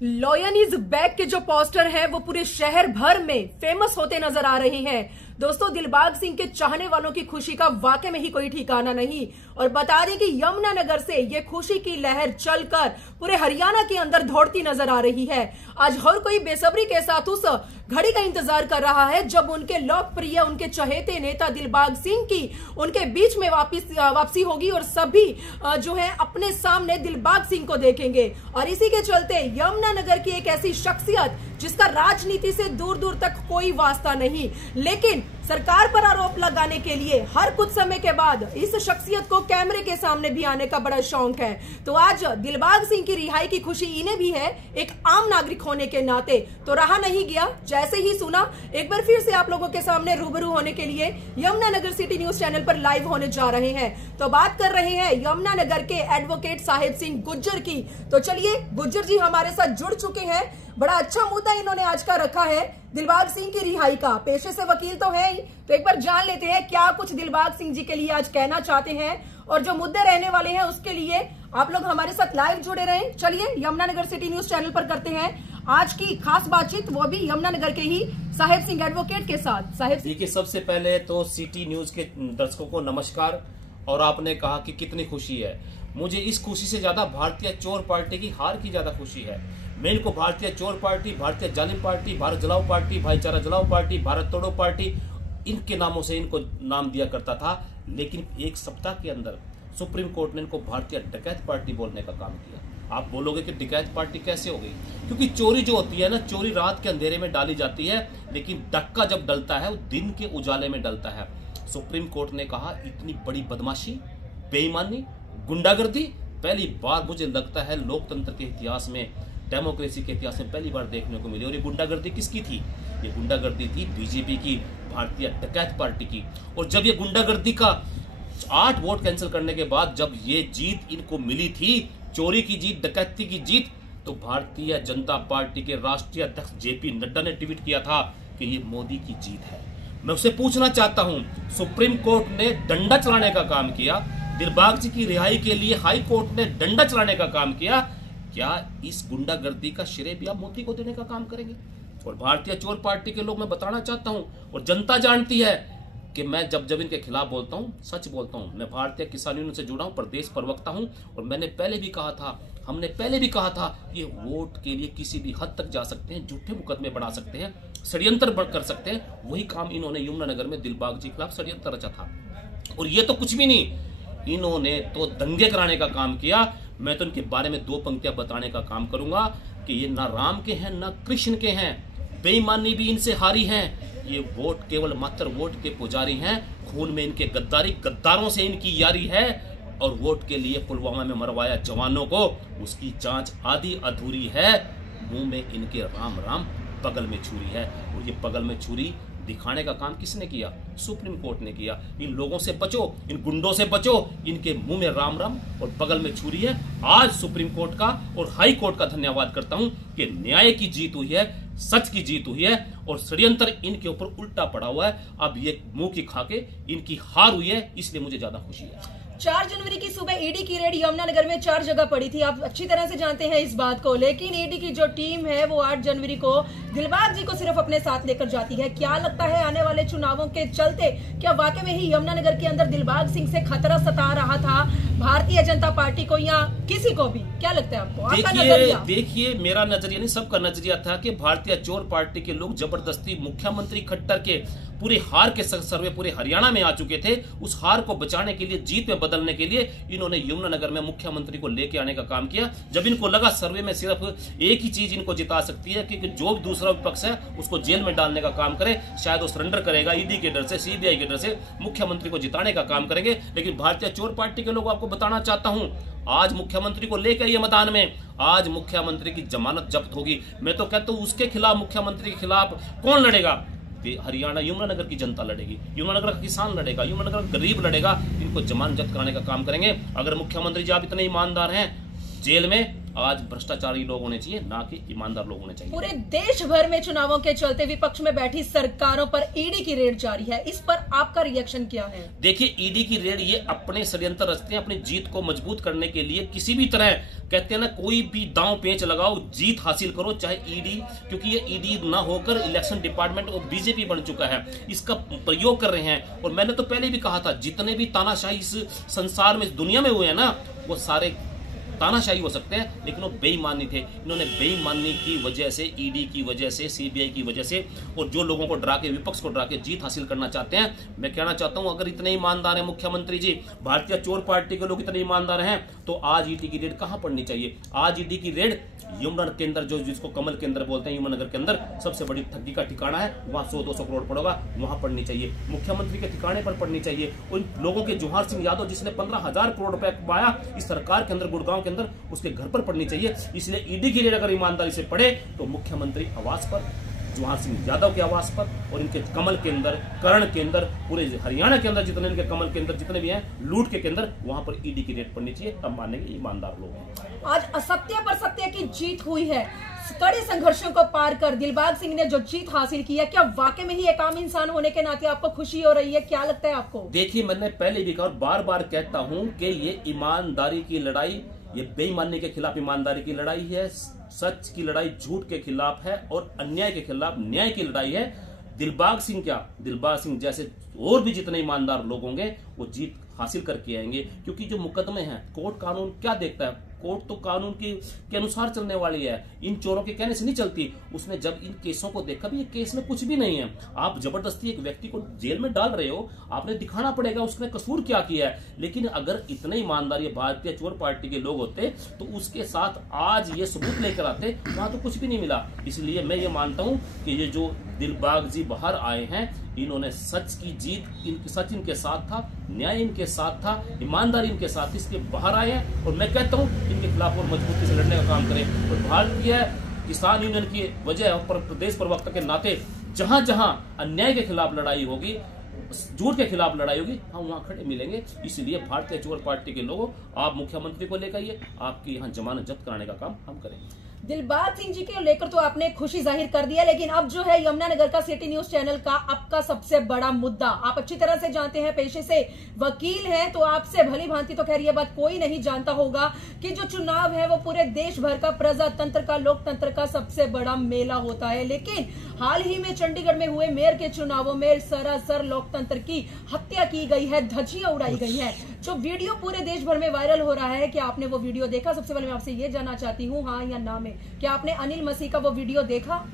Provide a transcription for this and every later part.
Lion is back के जो poster है वो पूरे शहर भर में फेमस होते नजर आ रहे हैं। दोस्तों, दिलबाग सिंह के चाहने वालों की खुशी का वाकई में ही कोई ठिकाना नहीं। और बता दें कि यमुनानगर से ये खुशी की लहर चलकर पूरे हरियाणा के अंदर दौड़ती नजर आ रही है। आज हर कोई बेसब्री के साथ उस घड़ी का इंतजार कर रहा है जब उनके लोकप्रिय, उनके चहेते नेता दिलबाग सिंह की उनके बीच में वापसी होगी और सभी जो है अपने सामने दिलबाग सिंह को देखेंगे। और इसी के चलते यमुनानगर की एक ऐसी शख्सियत जिसका राजनीति से दूर दूर तक कोई वास्ता नहीं, लेकिन सरकार पर आरोप लगाने के लिए हर कुछ समय के बाद इस शख्सियत को कैमरे के सामने भी आने का बड़ा शौक है। तो आज दिलबाग सिंह की रिहाई की खुशी इन्हें भी है, एक आम नागरिक होने के नाते। तो रहा नहीं गया, जैसे ही सुना एक बार फिर से आप लोगों के सामने रूबरू होने के लिए यमुनानगर सिटी न्यूज चैनल पर लाइव होने जा रहे हैं। तो बात कर रहे हैं यमुनानगर के एडवोकेट साहिब सिंह गुज्जर की। तो चलिए, गुज्जर जी हमारे साथ जुड़ चुके हैं। बड़ा अच्छा मुद्दा इन्होंने आज का रखा है, दिलबाग सिंह की रिहाई का। पेशे से वकील तो है ही, तो एक बार जान लेते हैं क्या कुछ दिलबाग सिंह जी के लिए आज कहना चाहते हैं और जो मुद्दे रहने वाले हैं उसके लिए आप लोग हमारे साथ लाइव जुड़े रहें। चलिए, यमुनानगर सिटी न्यूज चैनल पर करते हैं आज की खास बातचीत, वो भी यमुनानगर के ही साहिब सिंह एडवोकेट के साथ। साहिब देखिए, सबसे पहले तो सिटी न्यूज के दर्शकों को नमस्कार। और आपने कहा कि कितनी खुशी है, मुझे इस खुशी से ज्यादा भारतीय चोर पार्टी की हार की ज्यादा खुशी है। मैं इनको भारतीय चोर पार्टी, भारतीय जालिम पार्टी, भारत जलाओ पार्टी, भाईचारा जलाओ पार्टी, भारत तोड़ो पार्टी, इनके नामों से इनको नाम दिया करता था। लेकिन एक सप्ताह के अंदर सुप्रीम कोर्ट ने इनको भारतीय डकैत पार्टी बोलने का काम किया। आप बोलोगे कि डकैत पार्टी कैसे हो गई? क्योंकि चोरी जो होती है ना, चोरी रात के अंधेरे में डाली जाती है, लेकिन डक्का जब डलता है वो दिन के उजाले में डलता है। सुप्रीम कोर्ट ने कहा इतनी बड़ी बदमाशी, बेईमानी, गुंडागर्दी पहली बार मुझे लगता है लोकतंत्र के इतिहास में, डेमोक्रेसी के इतिहास में पहली बार देखने को मिली। और ये गुंडागर्दी किसकी थी? ये गुंडागर्दी थी बीजेपी की, भारतीय डकैत पार्टी की। और जब ये गुंडागर्दी का 8 वोट कैंसिल करने के बाद जब ये जीत इनको मिली थी, चोरी की जीत, डकैती की जीत, तो भारतीय जनता पार्टी के राष्ट्रीय अध्यक्ष जेपी नड्डा ने ट्वीट किया था कि ये मोदी की जीत है। मैं उससे पूछना चाहता हूं, सुप्रीम कोर्ट ने डंडा चलाने का काम किया, दिलबाग जी की रिहाई के लिए हाई कोर्ट ने डंडा चलाने का काम किया, क्या इस गुंडागर्दी का श्रेय भी आप मोदी को देने का काम करेंगे? और भारतीय चोर पार्टी के लोग, मैं बताना चाहता हूं, और जनता जानती है कि मैं जब जब इनके खिलाफ बोलता हूं सच बोलता हूं। मैं भारतीय किसान यूनियन से जुड़ा हूं, प्रदेश प्रवक्ता हूं, और मैंने पहले भी कहा था, हमने पहले भी कहा था, ये वोट के लिए किसी भी हद तक जा सकते हैं, झूठे मुकदमे बना सकते हैं, षड्यंत्र कर सकते हैं। वही काम इन्होंने यमुनानगर में दिलबाग जी के खिलाफ षड्यंत्र रचा था। और ये तो कुछ भी नहीं, इन्होंने तो दंगे कराने का काम किया। मैं तो इनके बारे में 2 पंक्तियां बताने का काम करूंगा कि ये ना राम के हैं ना कृष्ण के हैं, बेईमानी भी इनसे हारी है। ये वोट केवल मात्र वोट के पुजारी हैं, खून में इनके गद्दारी, गद्दारों से इनकी यारी है। और वोट के लिए पुलवामा में मरवाया जवानों को, उसकी जांच आधी अधूरी है। मुंह में इनके राम राम, बगल में छुरी है। और ये बगल में छुरी दिखाने का काम किसने किया? सुप्रीम कोर्ट ने किया। इन लोगों से बचो, इन गुंडों से बचो, इनके मुंह में राम राम और बगल में छुरी है। आज सुप्रीम कोर्ट का और हाई कोर्ट का धन्यवाद करता हूं कि न्याय की जीत हुई है, सच की जीत हुई है, और षड्यंत्र इनके ऊपर उल्टा पड़ा हुआ है। अब ये मुंह की खाके इनकी हार हुई है, इसलिए मुझे ज्यादा खुशी है। 4 जनवरी की सुबह ईडी की रेड यमुनानगर में 4 जगह पड़ी थी, आप अच्छी तरह से जानते हैं इस बात को। लेकिन ईडी की जो टीम है वो 8 जनवरी को दिलबाग जी को सिर्फ अपने साथ लेकर जाती है। क्या लगता है आने वाले चुनावों के चलते क्या वाकई में ही यमुनानगर के अंदर दिलबाग सिंह से खतरा सता रहा था भारतीय जनता पार्टी को या किसी को भी? क्या लगता है आपको? आपका नजरिया? देखिए, मेरा नजरिया नहीं, सबका नजरिया था कि भारतीय चोर पार्टी के लोग जबरदस्ती मुख्यमंत्री खट्टर के पूरी हार के सर्वे पूरे हरियाणा में आ चुके थे। उस हार को बचाने के लिए, जीत में बदलने के लिए इन्होंने यमुनानगर में मुख्यमंत्री को लेके आने का काम किया। जब इनको लगा सर्वे में सिर्फ एक ही चीज इनको जिता सकती है कि जो दूसरा विपक्ष है उसको जेल में डालने का काम करे, शायद वो सरेंडर करेगा, ईडी के डर से, सीबीआई के डर से मुख्यमंत्री को जिताने का काम करेंगे। लेकिन भारतीय चोर पार्टी के लोग, आपको बताना चाहता हूं, आज मुख्यमंत्री को लेकर ये मैदान में, आज मुख्यमंत्री की जमानत जब्त होगी। मैं तो कहता हूं उसके खिलाफ, मुख्यमंत्री के खिलाफ कौन लड़ेगा? हरियाणा, यमुनानगर की जनता लड़ेगी, यमुनानगर का किसान लड़ेगा, यमुनानगर का गरीब लड़ेगा। इनको जमानत जब्त कराने का काम करेंगे। अगर मुख्यमंत्री जी आप इतने ईमानदार हैं, जेल में आज भ्रष्टाचारी लोग होने चाहिए, ना कि ईमानदार लोग होने चाहिए। पूरे देश भर में चुनावों के चलते विपक्ष में बैठी सरकारों पर ईडी की रेड जारी है, इस पर आपका रिएक्शन क्या है? देखिए, ईडी की रेड ये अपने षड्यंत्र रचते हैं अपनी जीत को मजबूत करने के लिए। किसी भी तरह कहते हैं ना, कोई भी दांव पेच लगाओ, जीत हासिल करो, चाहे ईडी, क्योंकि ये ईडी ना होकर इलेक्शन डिपार्टमेंट और बीजेपी बन चुका है, इसका प्रयोग कर रहे हैं। और मैंने तो पहले भी कहा था, जितने भी तानाशाही इस संसार में, इस दुनिया में हुए हैं ना, वो सारे तानाशाही हो सकते हैं, लेकिन वो बेईमानी थे। इन्होंने बेईमानी की वजह से, ईडी की वजह से, सीबीआई की वजह से, और जो लोगों को डरा के, विपक्ष को डरा के जीत हासिल करना चाहते हैं, मैं कहना चाहता हूं, अगर इतने ईमानदार हैं मुख्यमंत्री जी, भारतीय चोर पार्टी के लोग इतने ईमानदार हैं, तो आज ईडी की रेड कहां पड़नी चाहिए? आज ईडी की रेड यमुना के अंदर, जो जिसको कमल केंद्र बोलते हैं, यमुनानगर के अंदर सबसे बड़ी ठगी का ठिकाना है, वहां 100-200 करोड़ पड़ेगा, वहां पड़नी चाहिए। मुख्यमंत्री के ठिकाने पर पड़नी चाहिए। उन लोगों के, जवाहर सिंह यादव जिसने 15,000 करोड़ रुपए कमाया इस सरकार के अंदर, गुड़गांव के अंदर, उसके घर पर पड़नी चाहिए। इसलिए ईडी की रेड अगर ईमानदारी से पड़े तो मुख्यमंत्री आवास पर, जवाहर सिंह यादव के आवास पर, और इनके कमल के अंदर, करण के अंदर, पूरे हरियाणा के अंदर जितने इनके कमल के अंदर जितने भी हैं, लूट के अंदर, वहां पर ईडी की रेड पड़नी चाहिए। तब मानेंगे ईमानदार लोग हैं। आज असत्य पर सत्य की जीत हुई है। कड़े संघर्षों को पार कर दिलबाग सिंह ने जो जीत हासिल की है, क्या वाकई में ही एक आम इंसान होने के नाते आपको खुशी हो रही है? क्या लगता है आपको? देखिए, मैंने पहले भी कहा और बार बार कहता हूं कि ये ईमानदारी की लड़ाई, ये बेईमानी के खिलाफ ईमानदारी की लड़ाई है, सच की लड़ाई झूठ के खिलाफ है, और अन्याय के खिलाफ न्याय की लड़ाई है। दिलबाग सिंह क्या, दिलबाग सिंह जैसे और भी जितने ईमानदार लोग होंगे वो जीत हासिल करके आएंगे। क्योंकि जो मुकदमे हैं, कोर्ट कानून क्या देखता है? कोर्ट तो कानून के अनुसार चलने वाली है, इन चोरों के कहने से नहीं चलती। उसने जब इन केसों को देखा भी, ये केस में कुछ भी नहीं है, आप जबरदस्ती एक व्यक्ति को जेल में डाल रहे हो, आपने दिखाना पड़ेगा उसने कसूर क्या किया है। लेकिन अगर इतने ईमानदार भारतीय चोर पार्टी के लोग होते तो उसके साथ आज ये सबूत लेकर आते, वहां तो कुछ भी नहीं मिला। इसलिए मैं ये मानता हूं कि ये जो दिलबाग जी बाहर आए हैं, इन्होंने सच की जीत, सच इनके साथ था, न्याय इनके साथ था, ईमानदारी इनके साथ, इसके बाहर आए हैं। और मैं कहता हूं इनके खिलाफ और मजबूती से लड़ने का काम करें। और भारतीय किसान यूनियन की वजह पर प्रदेश प्रवक्ता के नाते जहां जहां अन्याय के खिलाफ लड़ाई होगी, झूठ के खिलाफ लड़ाई होगी, हम वहां खड़े मिलेंगे। इसलिए भारतीय चोर पार्टी के लोगों, आप मुख्यमंत्री को लेकर आइए, आपकी यहां जमानत जब्त कराने का काम हम करेंगे। दिलबाग सिंह जी के लेकर तो आपने खुशी जाहिर कर दिया, लेकिन अब जो है यमुनानगर का सिटी न्यूज चैनल का आपका सबसे बड़ा मुद्दा, आप अच्छी तरह से जानते हैं, पेशे से वकील हैं, तो आपसे भली भांति तो खैर ये बात कोई नहीं जानता होगा कि जो चुनाव है वो पूरे देश भर का, प्रजातंत्र का, लोकतंत्र का सबसे बड़ा मेला होता है। लेकिन हाल ही में चंडीगढ़ में हुए मेयर के चुनावों में सरासर लोकतंत्र की हत्या की गई है, धज्जियां उड़ाई गई है। जो वीडियो पूरे देश भर में वायरल हो रहा है, क्या आपने वो वीडियो देखा? सबसे पहले मैं आपसे ये जानना चाहती हूँ, हाँ या ना में, क्या आपने अनिल मसीह का वो वीडियो देखा?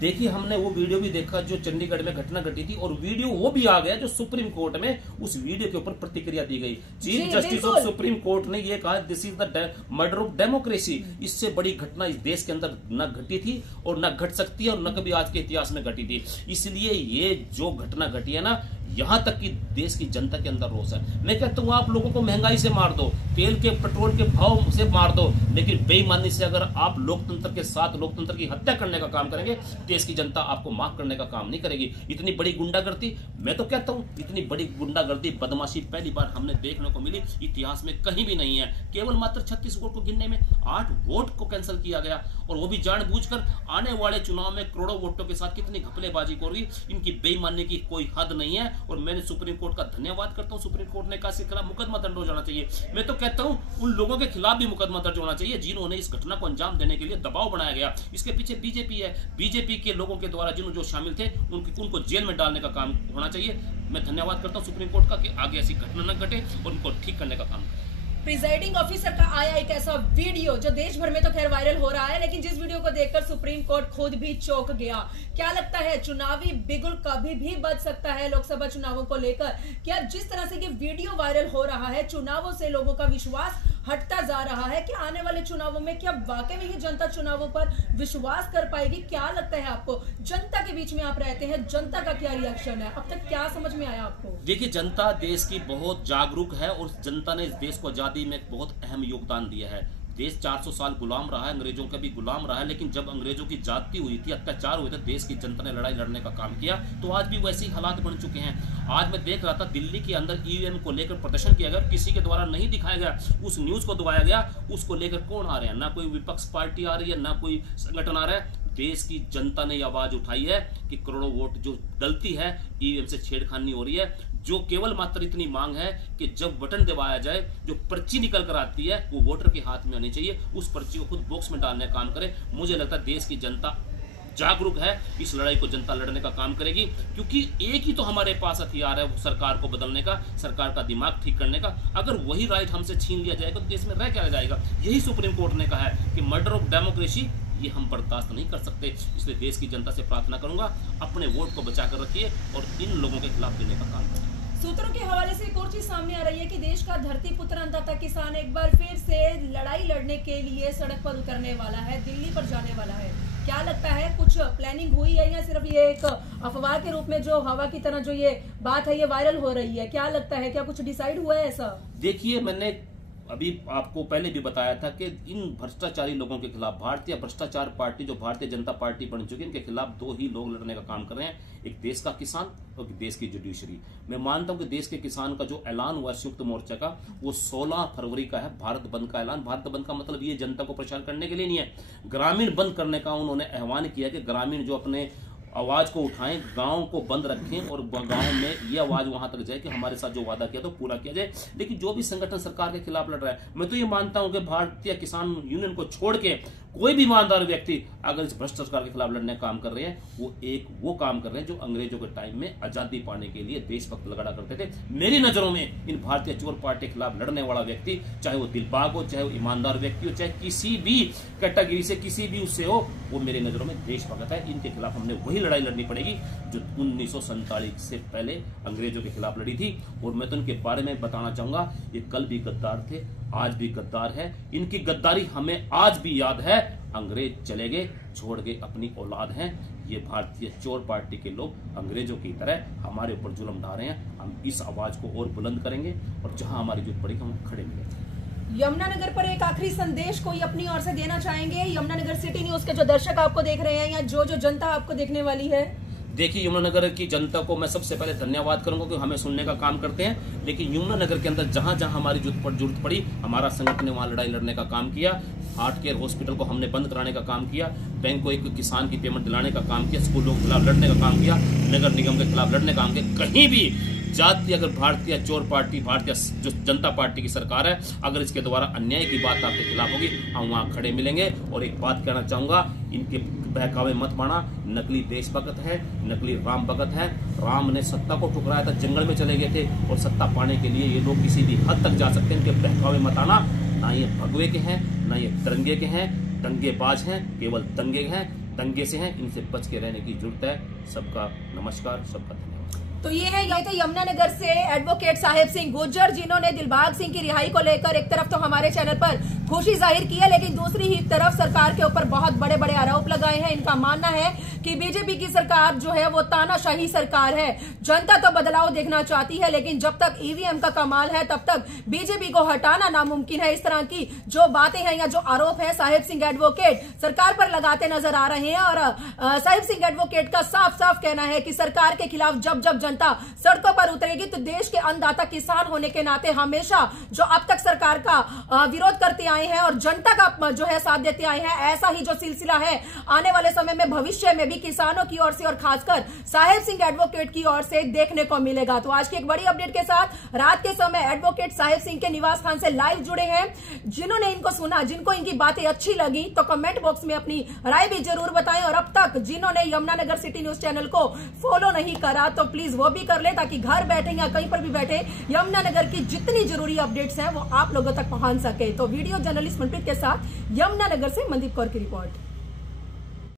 देखिए, हमने वो वीडियो भी देखा जो चंडीगढ़ में घटना घटी थी, और वीडियो वो भी आ गया जो सुप्रीम कोर्ट में उस वीडियो के ऊपर प्रतिक्रिया दी गई। Chief justice of supreme court ने ये कहा, this is the murder of democracy. इससे बड़ी घटना इस देश के अंदर न घटी थी और न घट सकती है और न कभी आज के इतिहास में घटी थी। इसलिए ये जो घटना घटी है ना, यहां तक कि देश की जनता के अंदर रोष है। मैं कहता हूं, आप लोगों को महंगाई से मार दो, तेल के पेट्रोल के भाव से मार दो, लेकिन बेईमानी से अगर आप लोकतंत्र के साथ लोकतंत्र की हत्या करने का काम करेंगे, देश की जनता आपको माफ करने का काम नहीं करेगी। इतनी बड़ी गुंडागर्दी, मैं तो कहता हूं इतनी बड़ी गुंडागर्दी, बदमाशी पहली बार हमने देखने को मिली, इतिहास में कहीं भी नहीं है। केवल मात्र 36 वोट को गिनने में 8 वोट को कैंसिल किया गया, और वो भी जानबूझकर। आने वाले चुनाव में करोड़ों वोटों के साथ कितनी घपलेबाजी हो रही, इनकी बेईमानी की कोई हद नहीं है। और मैंने सुप्रीम कोर्ट का धन्यवाद करता हूं, सुप्रीम कोर्ट ने कहा इसके खिलाफ मुकदमा दर्ज हो जाना चाहिए। मैं तो कहता हूं उन लोगों के खिलाफ भी मुकदमा दर्ज होना चाहिए जिन्होंने इस घटना को अंजाम देने के लिए दबाव बनाया गया। इसके पीछे बीजेपी है, बीजेपी के लोगों के द्वारा जो शामिल थे उनको जेल में डालने का काम होना चाहिए। मैं धन्यवाद करता हूं सुप्रीम कोर्ट का कि आगे ऐसी घटना न घटे और उनको ठीक करने का काम करें। प्रिजाइडिंग ऑफिसर का आया एक ऐसा वीडियो जो देश भर में तो खैर वायरल हो रहा है, लेकिन जिस वीडियो को देखकर सुप्रीम कोर्ट खुद भी चौंक गया। क्या लगता है, चुनावी बिगुल कभी भी बच सकता है लोकसभा चुनावों को लेकर? क्या जिस तरह से ये वीडियो वायरल हो रहा है, चुनावों से लोगों का विश्वास हटता जा रहा है, कि आने वाले चुनावों में क्या वाकई में ही जनता चुनावों पर विश्वास कर पाएगी? क्या लगता है आपको? जनता के बीच में आप रहते हैं, जनता का क्या रिएक्शन है? अब तक क्या समझ में आया आपको? देखिए, जनता देश की बहुत जागरूक है और जनता ने इस देश को आजादी में बहुत अहम योगदान दिया है। देश 400 साल गुलाम रहा है, अंग्रेजों का भी गुलाम रहा है, लेकिन जब अंग्रेजों की जाति हुई थी, अत्याचार हुए थे, देश की जनता ने लड़ाई लड़ने का काम किया, तो आज भी वैसे ही हालात बन चुके हैं। आज मैं देख रहा था दिल्ली के अंदर ईवीएम को लेकर प्रदर्शन किया गया, किसी के द्वारा नहीं दिखाया गया, उस न्यूज को दबाया गया, उसको लेकर कौन आ रहे हैं? ना कोई विपक्ष पार्टी आ रही है, ना कोई संगठन आ रहा है। देश की जनता ने आवाज उठाई है कि करोड़ों वोट जो डलती है, ईवीएम से छेड़खानी हो रही है। जो केवल मात्र इतनी मांग है कि जब बटन दबाया जाए, जो पर्ची निकल कर आती है वो वोटर के हाथ में होनी चाहिए, उस पर्ची को खुद बॉक्स में डालने का काम करे। मुझे लगता है देश की जनता जागरूक है, इस लड़ाई को जनता लड़ने का काम करेगी, क्योंकि एक ही तो हमारे पास हथियार है सरकार को बदलने का, सरकार का दिमाग ठीक करने का। अगर वही राइट हमसे छीन लिया जाएगा तो देश में रह क्या जाएगा? यही सुप्रीम कोर्ट ने कहा है कि मर्डर ऑफ डेमोक्रेसी ये हम बर्दाश्त नहीं कर सकते। इसलिए देश की जनता से प्रार्थना करूंगा, अपने वोट को बचा कर रखिए और इन लोगों के खिलाफ देने का काम करें। सूत्रों के हवाले से एक और चीज सामने आ रही है कि देश का धरती पुत्र अन्नदाता किसान एक बार फिर से लड़ाई लड़ने के लिए सड़क पर उतरने वाला है, दिल्ली पर जाने वाला है। क्या लगता है, कुछ प्लानिंग हुई है या सिर्फ ये एक अफवाह के रूप में जो हवा की तरह जो ये बात है ये वायरल हो रही है? क्या लगता है, क्या कुछ डिसाइड हुआ है ऐसा? देखिए, मैंने अभी आपको पहले भी बताया था कि इन भ्रष्टाचारी लोगों के खिलाफ भारतीय भ्रष्टाचार पार्टी, जो भारतीय जनता पार्टी बन चुकी है, इनके खिलाफ दो ही लोग लड़ने का काम कर रहे हैं, एक देश का किसान और देश की जुडिशरी। मैं मानता हूं कि देश के किसान का जो ऐलान हुआ संयुक्त मोर्चा का, वो 16 फरवरी का है, भारत बंद का ऐलान। भारत बंद का मतलब ये जनता को परेशान करने के लिए नहीं है, ग्रामीण बंद करने का उन्होंने आह्वान किया कि ग्रामीण जो अपने आवाज को उठाएं, गांव को बंद रखें और गांव में ये आवाज वहां तक जाए कि हमारे साथ जो वादा किया तो पूरा किया जाए। लेकिन जो भी संगठन सरकार के खिलाफ लड़ रहा है, मैं तो ये मानता हूं कि भारतीय किसान यूनियन को छोड़ के कोई भी ईमानदार व्यक्ति अगर इस भ्रष्ट सरकार के खिलाफ लड़ने का काम कर रहे हैं, वो काम कर रहे हैं जो अंग्रेजों के टाइम में आजादी पाने के लिए देशभक्त लड़ा करते थे। मेरी नजरों में इन भारतीय चोर पार्टी के खिलाफ लड़ने वाला व्यक्ति, चाहे वो दिलबाग हो, चाहे वो ईमानदार व्यक्ति हो, चाहे किसी भी कैटेगरी से, किसी भी उससे हो, वो मेरी नजरों में देशभक्त है। इनके खिलाफ हमने वही लड़ाई लड़नी पड़ेगी जो 1947 से पहले अंग्रेजों के खिलाफ लड़ी थी। और मैं तो इनके बारे में बताना चाहूंगा, ये कल भी गद्दार थे, आज भी गद्दार है। इनकी गद्दारी हमें आज भी याद है। अंग्रेज चले गए, छोड़ गए अपनी औलाद हैं। ये भारतीय चोर पार्टी के लोग अंग्रेजों की तरह हमारे ऊपर जुल्म ढा रहे हैं। हम इस आवाज को और बुलंद करेंगे और जहां हमारी जरूरत पड़ेगी हम खड़े मिलेंगे। यमुनानगर पर एक आखिरी संदेश कोई अपनी ओर से देना चाहेंगे? यमुनानगर सिटी न्यूज के जो दर्शक आपको देख रहे हैं या जो जनता आपको देखने वाली है। देखिए, यमुनानगर की जनता को मैं सबसे पहले धन्यवाद करूंगा कि हमें सुनने का काम करते हैं। लेकिन यमुनानगर के अंदर जहां जहां हमारी जरूरत पड़ी, हमारा संगठन ने वहां लड़ाई लड़ने का काम किया। हार्ट केयर हॉस्पिटल को हमने बंद कराने का काम किया, बैंक को एक किसान की पेमेंट दिलाने का काम किया, स्कूलों के खिलाफ लड़ने का काम किया, नगर निगम के खिलाफ लड़ने का काम किया। कहीं भी जाति, अगर भारतीय चोर पार्टी, भारतीय जो जनता पार्टी की सरकार है, अगर इसके द्वारा अन्याय की बात आपके खिलाफ होगी, हम वहां खड़े मिलेंगे। और एक बात कहना चाहूंगा, इनके बहकावे मत माना। नकली देशभक्त है, नकली राम भगत है। राम ने सत्ता को ठुकराया था, जंगल में चले गए थे, और सत्ता पाने के लिए ये लोग किसी भी हद तक जा सकते हैं। इनके बहकावे मत आना। ना ये भगवे के हैं, ना ये तिरंगे के हैं, दंगेबाज हैं, केवल दंगे हैं, दंगे से हैं। इनसे बच के रहने की जरूरत है। सबका नमस्कार, सबका धन्यवाद। तो ये थे यमुनानगर से एडवोकेट साहिब सिंह गुर्जर, जिन्होंने दिलबाग सिंह की रिहाई को लेकर एक तरफ तो हमारे चैनल पर खुशी जाहिर की है, लेकिन दूसरी ही तरफ सरकार के ऊपर बहुत बड़े बड़े आरोप लगाए हैं। इनका मानना है कि बीजेपी की सरकार जो है वो तानाशाही सरकार है। जनता तो बदलाव देखना चाहती है, लेकिन जब तक ईवीएम का कमाल है तब तक बीजेपी को हटाना नामुमकिन है। इस तरह की जो बातें हैं या जो आरोप है साहिब सिंह एडवोकेट सरकार पर लगाते नजर आ रहे हैं। और साहिब सिंह एडवोकेट का साफ साफ कहना है कि सरकार के खिलाफ जब जब जनता सड़कों पर उतरेगी तो देश के अन्नदाता किसान होने के नाते हमेशा जो अब तक सरकार का विरोध करते आए हैं और जनता का जो है साथ देते आए हैं, ऐसा ही जो सिलसिला है आने वाले समय में भविष्य में भी किसानों की ओर से और खासकर साहिब सिंह एडवोकेट की ओर से देखने को मिलेगा। तो आज की एक बड़ी अपडेट के साथ रात के समय एडवोकेट साहिब सिंह के निवास स्थान से लाइव जुड़े हैं। जिन्होंने इनको सुना, जिनको इनकी बातें अच्छी लगी, तो कमेंट बॉक्स में अपनी राय भी जरूर बताएं। और अब तक जिन्होंने यमुनानगर सिटी न्यूज चैनल को फॉलो नहीं करा तो प्लीज वो भी कर ले, ताकि घर बैठे या कहीं पर भी बैठे यमुनानगर की जितनी जरूरी अपडेट्स हैं वो आप लोगों तक पहुंच सके। तो वीडियो जर्नलिस्ट मनप्रीत के साथ यमुनानगर से मनदीप कौर की रिपोर्ट।